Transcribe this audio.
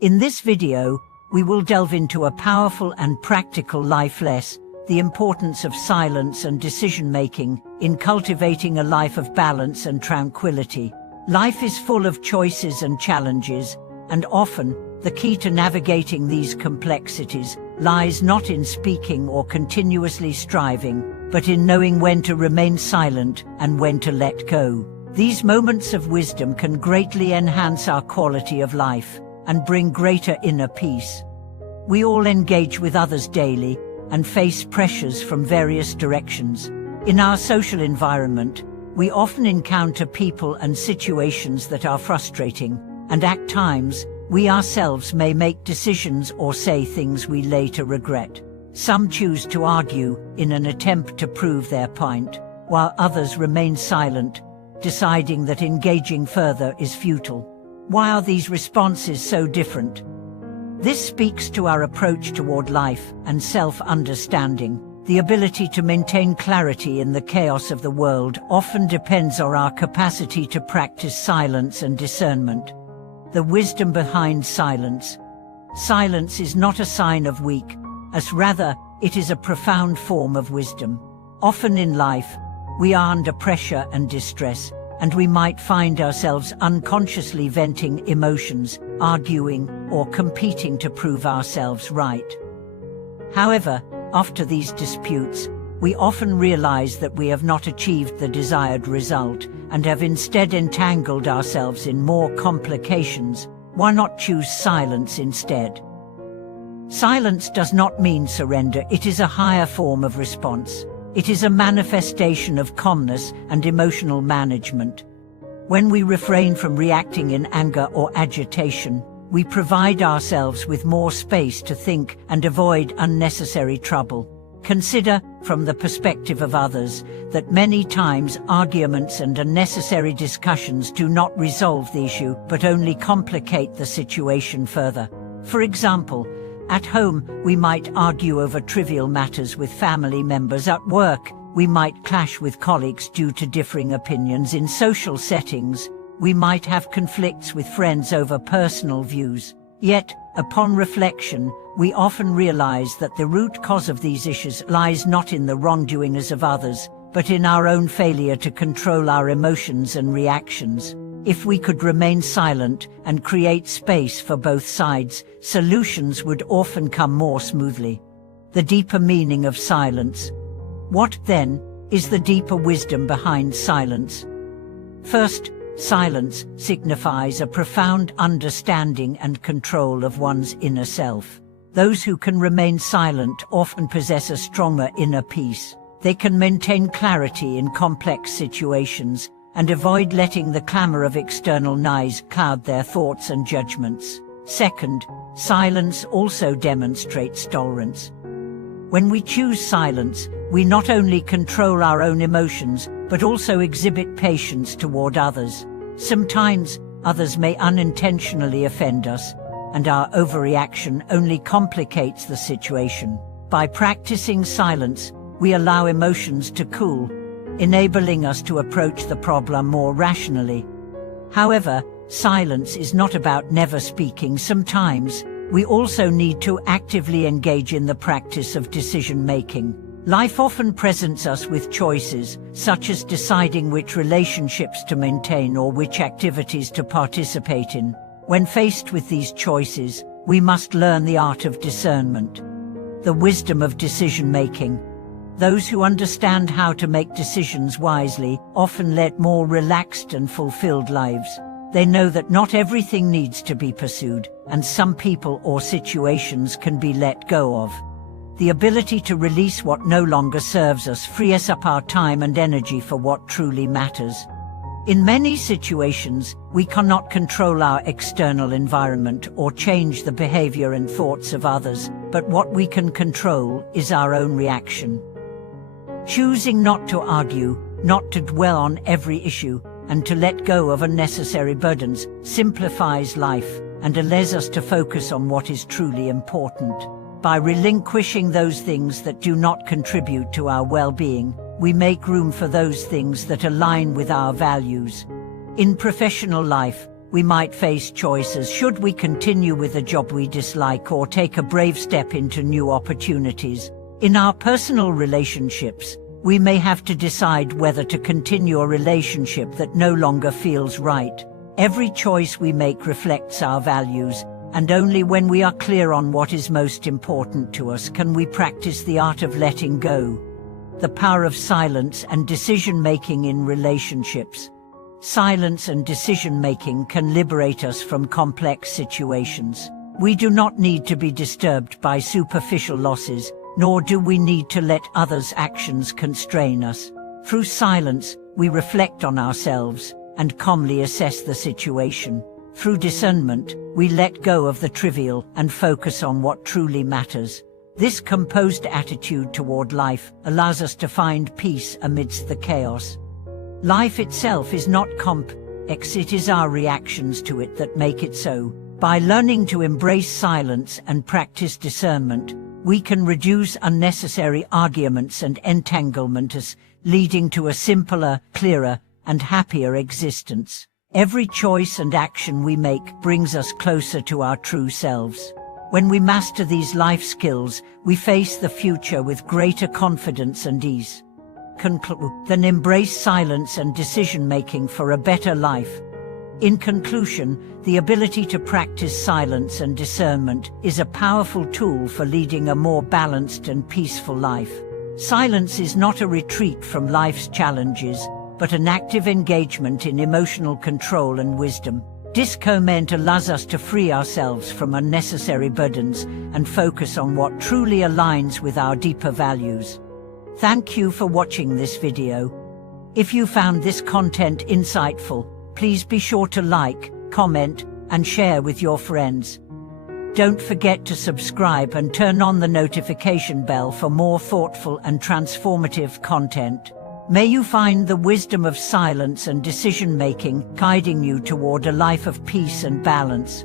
In this video, we will delve into a powerful and practical life lesson, the importance of silence and decision-making in cultivating a life of balance and tranquility. Life is full of choices and challenges, and often, the key to navigating these complexities lies not in speaking or continuously striving, but in knowing when to remain silent and when to let go. These moments of wisdom can greatly enhance our quality of life and bring greater inner peace. We all engage with others daily and face pressures from various directions. In our social environment, we often encounter people and situations that are frustrating, and at times, we ourselves may make decisions or say things we later regret. Some choose to argue in an attempt to prove their point, while others remain silent, deciding that engaging further is futile. Why are these responses so different? This speaks to our approach toward life and self-understanding. The ability to maintain clarity in the chaos of the world often depends on our capacity to practice silence and discernment. The wisdom behind silence. Silence is not a sign of weakness, rather, it is a profound form of wisdom. Often in life, we are under pressure and distress, and we might find ourselves unconsciously venting emotions, arguing, or competing to prove ourselves right. However, after these disputes, we often realize that we have not achieved the desired result and have instead entangled ourselves in more complications. Why not choose silence instead? Silence does not mean surrender, it is a higher form of response. It is a manifestation of calmness and emotional management. When we refrain from reacting in anger or agitation, we provide ourselves with more space to think and avoid unnecessary trouble. Consider, from the perspective of others, that many times arguments and unnecessary discussions do not resolve the issue but only complicate the situation further. For example, at home, we might argue over trivial matters with family members. At work, we might clash with colleagues due to differing opinions. In social settings, we might have conflicts with friends over personal views. Yet, upon reflection, we often realize that the root cause of these issues lies not in the wrongdoings of others, but in our own failure to control our emotions and reactions. If we could remain silent and create space for both sides, solutions would often come more smoothly. The deeper meaning of silence. What, then, is the deeper wisdom behind silence? First, silence signifies a profound understanding and control of one's inner self. Those who can remain silent often possess a stronger inner peace. They can maintain clarity in complex situations and avoid letting the clamor of external noise cloud their thoughts and judgments. Second, silence also demonstrates tolerance. When we choose silence, we not only control our own emotions, but also exhibit patience toward others. Sometimes, others may unintentionally offend us, and our overreaction only complicates the situation. By practicing silence, we allow emotions to cool, enabling us to approach the problem more rationally. However, silence is not about never speaking. Sometimes, we also need to actively engage in the practice of decision-making. Life often presents us with choices, such as deciding which relationships to maintain or which activities to participate in. When faced with these choices, we must learn the art of discernment. The wisdom of decision-making. Those who understand how to make decisions wisely often lead more relaxed and fulfilled lives. They know that not everything needs to be pursued, and some people or situations can be let go of. The ability to release what no longer serves us frees up our time and energy for what truly matters. In many situations, we cannot control our external environment or change the behavior and thoughts of others, but what we can control is our own reaction. Choosing not to argue, not to dwell on every issue, and to let go of unnecessary burdens simplifies life and allows us to focus on what is truly important. By relinquishing those things that do not contribute to our well-being, we make room for those things that align with our values. In professional life, We might face choices: should we continue with a job we dislike or take a brave step into new opportunities? In our personal relationships, we may have to decide whether to continue a relationship that no longer feels right. Every choice we make reflects our values, and only when we are clear on what is most important to us can we practice the art of letting go. The power of silence and decision-making in relationships. Silence and decision-making can liberate us from complex situations. We do not need to be disturbed by superficial losses, nor do we need to let others' actions constrain us. Through silence, we reflect on ourselves and calmly assess the situation. Through discernment, we let go of the trivial and focus on what truly matters. This composed attitude toward life allows us to find peace amidst the chaos. Life itself is not complex, it is our reactions to it that make it so. By learning to embrace silence and practice discernment, we can reduce unnecessary arguments and entanglements, leading to a simpler, clearer, and happier existence. Every choice and action we make brings us closer to our true selves. When we master these life skills, we face the future with greater confidence and ease. Then embrace silence and decision-making for a better life. In conclusion, the ability to practice silence and discernment is a powerful tool for leading a more balanced and peaceful life. Silence is not a retreat from life's challenges, but an active engagement in emotional control and wisdom. Discernment allows us to free ourselves from unnecessary burdens and focus on what truly aligns with our deeper values. Thank you for watching this video. If you found this content insightful, please be sure to like, comment, and share with your friends. Don't forget to subscribe and turn on the notification bell for more thoughtful and transformative content. May you find the wisdom of silence and decision-making guiding you toward a life of peace and balance.